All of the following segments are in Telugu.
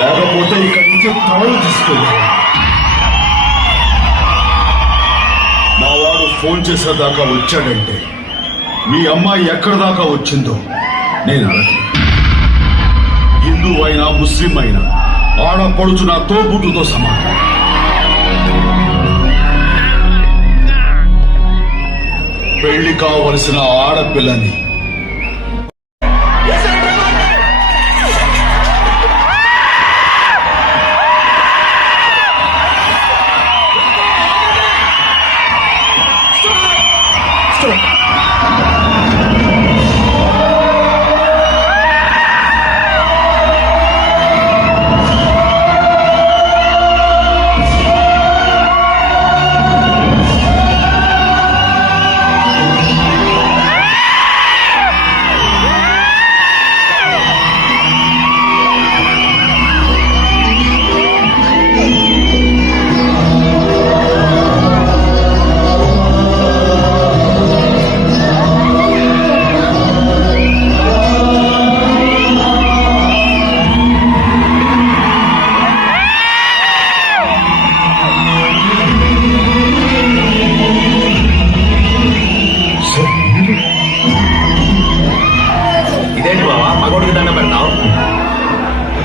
లేకపోతే ఇక్కడి నుంచి తవలు తీసుకెళ్ళి మా వాడు ఫోన్ చేసేదాకా వచ్చాడంటే మీ అమ్మాయి ఎక్కడి దాకా వచ్చిందో నేను అడగను. హిందూ అయినా ముస్లిం అయినా ఆడపడుచు నా తోబుట్టుతో సమానం. పెళ్లి కావలసిన ఆడపిల్లని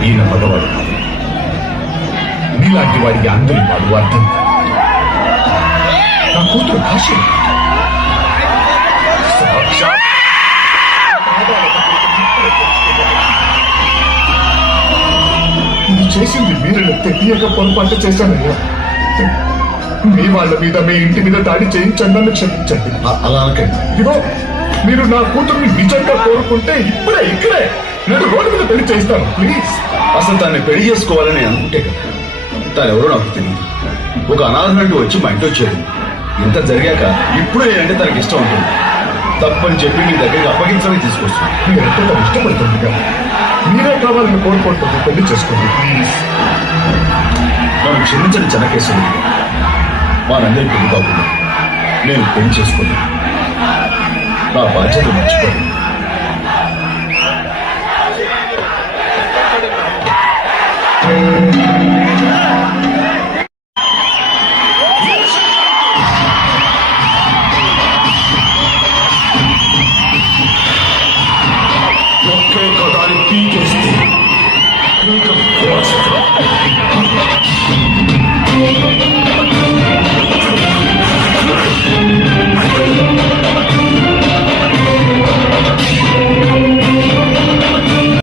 ఈయన మగవాడు నీలాంటి వాడికి అందరి వాడు అర్థం నా కూతురు భాష ఇది చేసింది మీరు తెలియక పొరపాటు చేశానయ్యా. మీ వాళ్ళ మీద మీ ఇంటి మీద దాడి చేయించండి, నన్ను క్షమించండి. అలా అనకండి. ఇదిగో మీరు నా కూతుర్ని నిజంగా కోరుకుంటే ఇక్కడే నేను రోడ్డు మీద పెళ్లి చేస్తాను, ప్లీజ్. అసలు తనని పెళ్లి చేసుకోవాలని అనుకుంటే కదా, తను ఎవరో నాకు తెలియదు. ఒక అనాథనంటూ వచ్చి మా ఇంట్లో చేరింది. ఇంత జరిగాక ఇప్పుడు నేనంటే తనకి ఇష్టం ఉంటుంది. తప్పని చెప్పి మీ దగ్గరికి అప్పగించడానికి తీసుకొస్తాను. మీరంటే తను ఇష్టపడుతుంది కదా, మీరే కావాలని కోరుకుంటుంది, పెళ్లి చేసుకోండి ప్లీజ్. నన్ను క్షమించని చెనకేశ్వరి, వారందరి పెళ్లి కాకుండా నేను పెళ్లి చేసుకున్నాను. నా బాధ్యత మర్చిపోయి ఒకే కదాన్ని పీకేస్తే ఇంకా